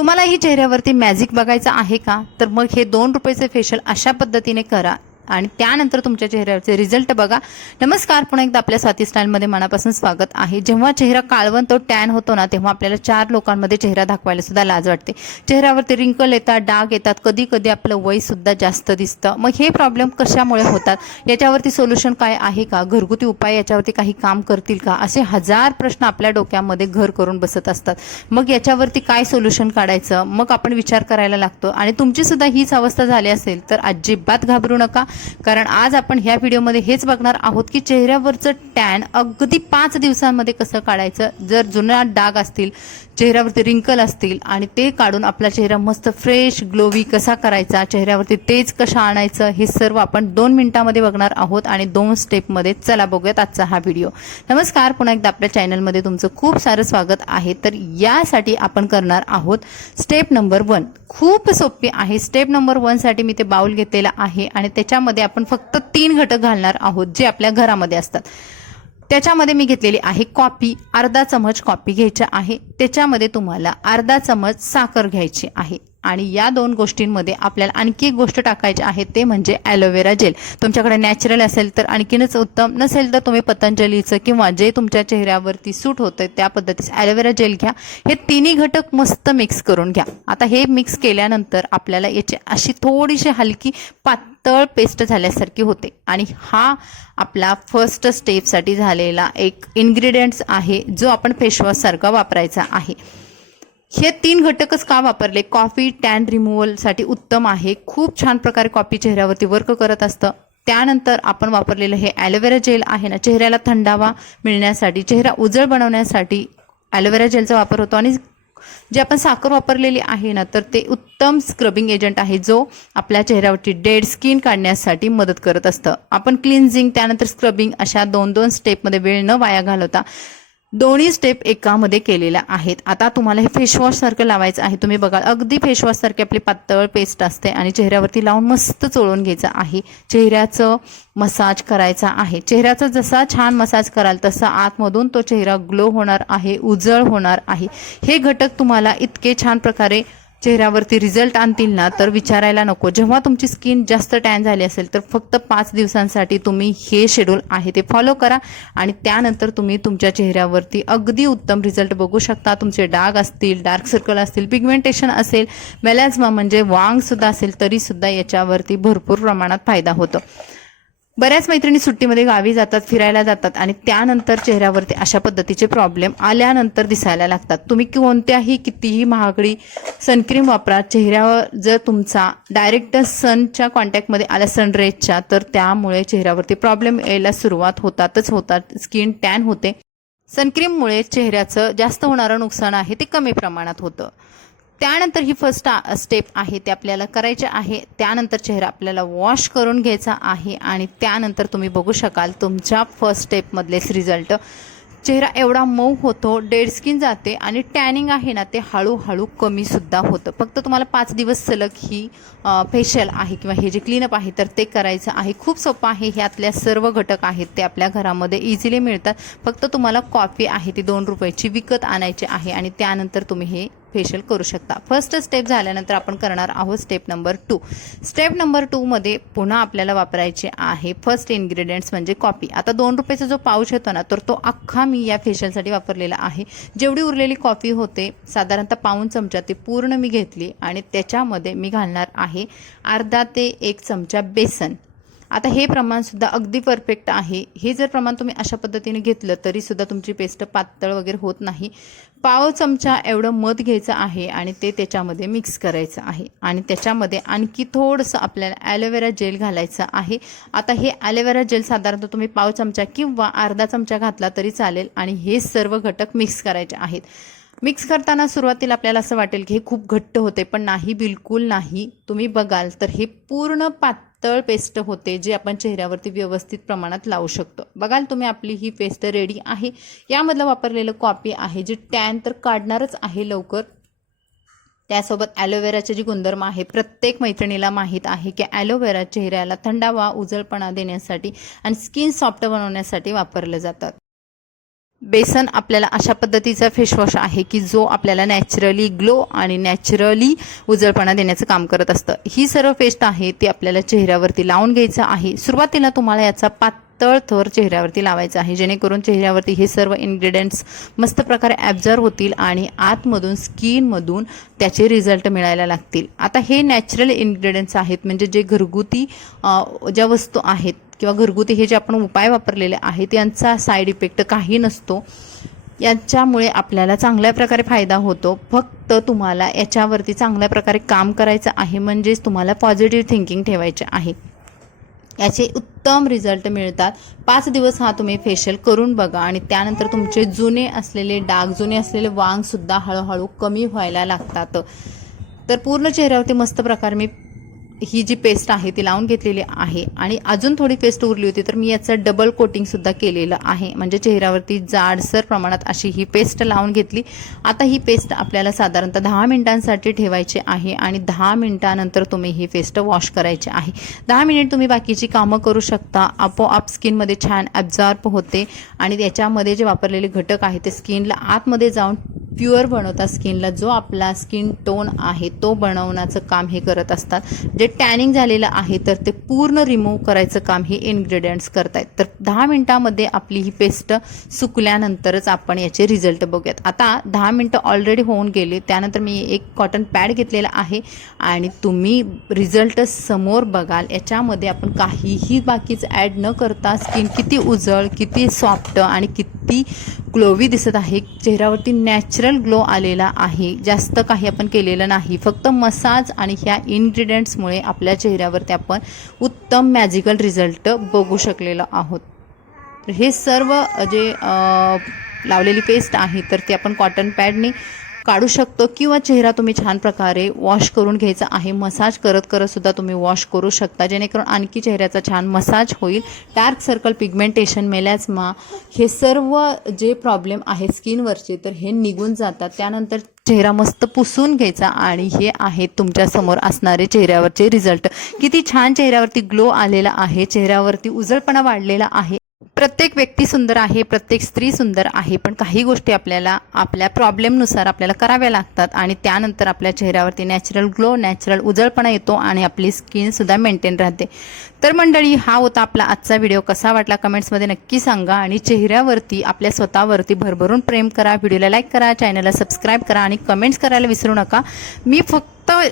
तुम्हालाही चेहऱ्यावरती मॅजिक बघायचं आहे का? तर मग हे 2 रुपयाचे फेशियल अशा पद्धतीने करा आणि त्यानंतर तुमच्या चेहऱ्यावरचे रिझल्ट बघा. नमस्कार, पुन्हा एकदा आपल्या स्वाती स्टाईलमध्ये मनापासून स्वागत आहे. जेव्हा चेहरा काळवंतो टॅन होतो ना, तेव्हा आपल्याला 4 लोकांमध्ये चेहरा दाखवायला सुद्धा लाज वाटते. चेहऱ्यावरती रिंकल येतात, डाग येतात, कधी कधी आपलं वय सुद्धा जास्त दिसतं. मग हे प्रॉब्लेम कशामुळे होतात? याच्यावरती सोल्युशन काय आहे का? घरगुती उपाय याच्यावरती काही काम करतील का? असे हजार प्रश्न आपल्या डोक्यामध्ये घर करून बसत असतात. मग याच्यावरती काय सोल्युशन काढायचं? मग आपण विचार करायला लागतो. आणि तुमची सुद्धा हीच अवस्था झाली असेल तर अजिबात घाबरू नका, कारण आज आपण ह्या व्हिडिओमध्ये हेच बघणार आहोत की चेहऱ्यावरचं टॅन अगदी 5 दिवसांमध्ये कसं काढायचं. जर जुना डाग असतील, चेहऱ्यावरती रिंकल असतील आणि ते काढून आपला चेहरा मस्त फ्रेश ग्लोवी कसा करायचा, चेहऱ्यावरती तेज कशा आणायचं, हे सर्व आपण 2 मिनिटांमध्ये बघणार आहोत आणि 2 स्टेपमध्ये. चला बघूयात आजचा हा व्हिडिओ. नमस्कार, पुन्हा एकदा आपल्या चॅनलमध्ये तुमचं खूप सारं स्वागत आहे. तर यासाठी आपण करणार आहोत स्टेप नंबर 1. खूप सोपी आहे. स्टेप नंबर 1 साठी मी ते बाउल घेतलेला आहे आणि त्याच्यामध्ये आपण फक्त 3 घटक घालणार आहोत जे आपल्या घरामध्ये असतात. त्याच्यामध्ये मी घेतलेली आहे कॉफी. अर्धा चमच कॉफी घ्यायचा आहे. त्याच्यामध्ये तुम्हाला अर्धा चमच साखर घ्यायची आहे आणि या 2 गोष्टींमध्ये आपल्याला आणखी एक गोष्ट टाकायची आहे, ते म्हणजे ॲलोवेरा जेल. तुमच्याकडे नॅचरल असेल तर आणखीनच उत्तम, नसेल तर तुम्ही पतंजलीचं किंवा जे तुमच्या चेहऱ्यावरती सूट होतं त्या पद्धतीचं ॲलोवेरा जेल घ्या. हे तिन्ही घटक मस्त मिक्स करून घ्या. आता हे मिक्स केल्यानंतर आपल्याला याची अशी थोडीशी हलकी पातळ पेस्ट झाल्यासारखी होते आणि हा आपला फर्स्ट स्टेपसाठी झालेला एक इन्ग्रेडियंट्स आहे जो आपण फेसवॉश सारखा वापरायचा आहे. हे 3 घटकच का वापरले? कॉफी टॅन रिमूव्हलसाठी उत्तम आहे. खूप छान प्रकारे कॉफी चेहऱ्यावरती वर्क करत असतं. त्यानंतर आपण वापरलेलं हे ॲलोवेरा जेल आहे ना, चेहऱ्याला थंडावा मिळण्यासाठी, चेहरा उजळ बनवण्यासाठी ॲलोवेरा जेलचा वापर होतो. आणि जे आपण साखर वापरलेली आहे ना, तर ते उत्तम स्क्रबिंग एजंट आहे जो आपल्या चेहऱ्यावरची डेड स्किन काढण्यासाठी मदत करत असतं. आपण क्लिन्झिंग त्यानंतर स्क्रबिंग अशा 2-2 स्टेपमध्ये वेळ न वाया घालवता दोन्ही स्टेप एकामध्ये केलेल्या आहेत. आता तुम्हाला हे फेसवॉश सारखं लावायचं आहे. तुम्ही बघा, अगदी फेसवॉश सारखी आपली पातळ पेस्ट असते आणि चेहऱ्यावरती लावून मस्त चोळून घ्यायचं आहे. चेहऱ्याचं मसाज करायचा आहे. चेहऱ्याचा जसा छान मसाज कराल तसा आतमधून तो चेहरा ग्लो होणार आहे, उजळ होणार आहे. हे घटक तुम्हाला इतके छान प्रकारे चेहऱ्यावरती रिझल्ट आणतील ना, तर विचारायला नको. जेव्हा तुमची स्किन जास्त टॅन झाली असेल तर फक्त 5 दिवसांसाठी तुम्ही हे शेड्यूल आहे ते फॉलो करा आणि त्यानंतर तुम्ही तुमच्या चेहऱ्यावरती अगदी उत्तम रिझल्ट बघू शकता. तुमचे डाग असतील, डार्क सर्कल असतील, पिगमेंटेशन असेल, मेलॅझ्मा म्हणजे वांगसुद्धा असेल तरीसुद्धा याच्यावरती भरपूर प्रमाणात फायदा होतो. बऱ्याच मैत्रिणी सुट्टीमध्ये गावी जातात, फिरायला जातात आणि त्यानंतर चेहऱ्यावरती अशा पद्धतीचे प्रॉब्लेम आल्यानंतर दिसायला लागतात. तुम्ही कोणत्याही कितीही महागडी सनक्रीम वापरा, चेहऱ्यावर जर तुमचा डायरेक्ट सनच्या कॉन्टॅक्टमध्ये आला, सनरेजच्या, तर त्यामुळे चेहऱ्यावरती प्रॉब्लेम यायला सुरुवात होतात. स्किन टॅन होते. सनक्रीममुळे चेहऱ्याचं जास्त होणारं नुकसान आहे ते कमी प्रमाणात होतं. त्यानंतर ही फर्स्ट स्टेप आहे ते आपल्याला करायचे आहे. त्यानंतर चेहरा आपल्याला वॉश करून घ्यायचा आहे आणि त्यानंतर तुम्ही बघू शकाल तुमच्या फर्स्ट स्टेपमधलेच रिझल्ट. चेहरा एवढा मऊ होतो, डेड स्किन जाते आणि टॅनिंग आहे ना ते हळूहळू कमीसुद्धा होतं. फक्त तुम्हाला 5 दिवस सलग ही फेशियल आहे किंवा हे जे क्लीनअप आहे तर ते करायचं आहे. खूप सोपं आहे. ह्यातल्या सर्व घटक आहेत ते आपल्या घरामध्ये इझिली मिळतात. फक्त तुम्हाला कॉफी आहे ती 2 रुपयाची विकत आणायची आहे आणि त्यानंतर तुम्ही हे फेशियल करू शकता. फर्स्ट स्टेप झाल्यानंतर आपण करणार आहोत स्टेप नंबर 2. स्टेप नंबर 2 मध्ये पुन्हा आपल्याला वापरायचे आहे फर्स्ट इन्ग्रेडियंट्स म्हणजे कॉफी. आता 2 रुपयाचा जो पाऊच येतो ना, तर तो अख्खा मी या फेशियलसाठी वापरलेला आहे. जेवढी उरलेली कॉफी होते साधारणतः पाऊण चमचा ती पूर्ण मी घेतली आणि त्याच्यामध्ये मी घालणार आहे अर्धा ते 1 चमचा बेसन. आता हे प्रमाणसुद्धा अगदी परफेक्ट आहे. हे जर प्रमाण तुम्ही अशा पद्धतीने घेतलं तरीसुद्धा तुमची पेस्ट पातळ वगैरे होत नाही. पाव चमचा एवढं मध घ्यायचं आहे आणि ते त्याच्यामध्ये मिक्स करायचं आहे आणि त्याच्यामध्ये आणखी थोडंसं आपल्याला ॲलोवेरा जेल घालायचं आहे. आता हे ॲलोवेरा जेल साधारणतः तुम्ही पाव चमचा किंवा अर्धा चमचा घातला तरी चालेल आणि हे सर्व घटक मिक्स करायचे आहेत. मिक्स करताना सुरुवातीला आपल्याला असं वाटेल की हे खूप घट्ट होते, पण नाही, बिलकुल नाही. तुम्ही बघाल तर हे पूर्ण पातळ पेस्ट होते जे आपण चेहऱ्यावरती व्यवस्थित प्रमाणात लावू शकतो. बघाल तुम्ही आपली ही पेस्ट रेडी आहे. यामधलं वापरलेलं कॉफी आहे जी टॅन तर काढणारच आहे लवकर. त्यासोबत ॲलोवेराचे जी गुणधर्म आहे प्रत्येक मैत्रिणीला माहीत आहे की ॲलोवेरा चेहऱ्याला थंडावा, उजळपणा देण्यासाठी आणि स्किन सॉफ्ट बनवण्यासाठी वापरले जातात. बेसन आपल्याला अशा पद्धतीचा फेसवॉश आहे की जो आपल्याला नॅचरली ग्लो आणि नॅचरली उजळपणा देण्याचं काम करत असतं। ही सर्व पेस्ट आहे ती आपल्याला चेहऱ्यावरती लावून घ्यायचं आहे। सुरुवातीला तुम्हाला याचा पातळ थर चेहऱ्यावरती लावायचा आहे, जेणेकरून चेहऱ्यावरती हे सर्व इन्ग्रेडियंट्स मस्त प्रकारे ॲब्झॉर्ब होतील आणि आतमधून स्किनमधून त्याचे रिझल्ट मिळायला लागतील। आता हे नॅचरल इन्ग्रेडियंट्स आहेत, म्हणजे जे घरगुती ज्या वस्तू आहेत किंवा घरगुती हे जे आपण उपाय वापरलेले आहेत यांचा साईड इफेक्ट काही नसतो। याच्यामुळे आपल्याला चांगल्या प्रकारे फायदा होतो। फक्त तुम्हाला याच्यावरती चांगल्या प्रकारे काम करायचं आहे, म्हणजेच तुम्हाला पॉझिटिव्ह थिंकिंग ठेवायचे आहे। याचे उत्तम रिझल्ट मिळतात। 5 दिवस हा तुम्ही फेशियल करून बघा आणि त्यानंतर तुमचे जुने असलेले डाग, जुने असलेले वांगसुद्धा हळूहळू कमी व्हायला लागतात। तर पूर्ण चेहऱ्यावरती मस्त प्रकारे मी ही जी पेस्ट आहे ती लावून घेतलेली आहे आणि अजून थोडी पेस्ट उरली होती तर मी याचं डबल कोटिंगसुद्धा केलेलं आहे, म्हणजे चेहऱ्यावरती जाडसर प्रमाणात अशी ही पेस्ट लावून घेतली। आता ही पेस्ट आपल्याला साधारणतः 10 मिनिटांसाठी ठेवायची आहे आणि 10 मिनिटानंतर तुम्ही ही पेस्ट वॉश करायची आहे। 10 मिनिट तुम्ही बाकीची कामं करू शकता, आपोआप स्किनमध्ये छान ॲब्झॉर्ब होते आणि त्याच्यामध्ये जे वापरलेले घटक आहेत ते स्किनला आतमध्ये जाऊन प्युअर बनवतात। स्किनला जो आपला स्किन टोन आहे तो बनवण्याचं काम हे करत असतात। जे टॅनिंग झालेलं आहे तर ते पूर्ण रिमूव्ह करायचं काम हे इन्ग्रेडियंट्स करतायत। तर 10 मिनिटांमध्ये आपली ही पेस्ट सुकल्यानंतरच आपण याचे रिझल्ट बघूयात। आता 10 मिनिटं ऑलरेडी होऊन गेले, त्यानंतर मी एक कॉटन पॅड घेतलेला आहे आणि तुम्ही रिझल्ट समोर बघाल। याच्यामध्ये आपण काहीही बाकीचं ॲड न करता स्किन किती उजळ, किती सॉफ्ट आणि किती ग्लोवी दिसत आहे। चेहऱ्यावरती नॅचरल ग्लो आलेला आहे, जास्त काही आपण केलेलं नाही। फक्त मसाज आणि ह्या इन्ग्रेडियंट्समुळे आपल्या चेहऱ्यावरती आपण उत्तम मॅजिकल रिझल्ट बघू शकलेलो आहोत। तर हे सर्व जे लावलेली पेस्ट आहे तर ते आपण कॉटन पॅडने काढू शकतो किंवा चेहरा तुम्ही छान प्रकारे वॉश करून घ्यायचा आहे। मसाज करत करत सुद्धा तुम्ही वॉश करू शकता, जेणेकरून आणखी चेहऱ्याचा छान मसाज होईल। डार्क सर्कल, पिगमेंटेशन, मेलॅस्मा हे सर्व जे प्रॉब्लेम आहेत स्किनवरचे तर हे निघून जातात। त्यानंतर चेहरा मस्त पुसून घ्यायचा आणि हे आहेत तुमच्या समोर असणारे चेहऱ्यावरचे रिझल्ट। किती छान चेहऱ्यावरती ग्लो आलेला आहे, चेहऱ्यावरती उजळपणा वाढलेला आहे। प्रत्येक व्यक्ती सुंदर आहे, प्रत्येक स्त्री सुंदर आहे, पण काही गोष्टी आपल्याला आपल्या प्रॉब्लेमनुसार आपल्याला कराव्या लागतात आणि त्यानंतर आपल्या चेहऱ्यावरती नॅचरल ग्लो, नॅचरल उजळपणा येतो आणि आपली स्किनसुद्धा मेंटेन राहते। तर मंडळी, हा होता आपला आजचा व्हिडिओ। कसा वाटला कमेंट्समध्ये नक्की सांगा आणि चेहऱ्यावरती आपल्या स्वतःवरती भरभरून प्रेम करा, व्हिडिओला लाईक करा, चॅनलला सबस्क्राईब करा आणि कमेंट्स करायला विसरू नका। मी फक्त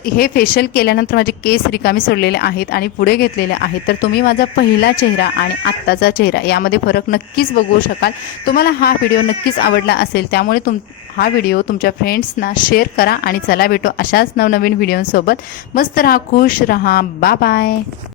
हे फेशियल केल्यानंतर माझे केस रिकामी सोडलेले आहेत आणि पुढे घेतलेले आहेत, तर तुम्ही माझा पहिला चेहरा आणि आत्ताचा चेहरा यामध्ये फरक नक्कीच बघू शकाल। तुम्हाला हा व्हिडिओ नक्कीच आवडला असेल, त्यामुळे हा व्हिडिओ तुमच्या फ्रेंड्सना शेअर करा आणि चला भेटू अशाच नवनवीन व्हिडिओसोबत। मस्त राहा, खुश राहा, बाय बाय।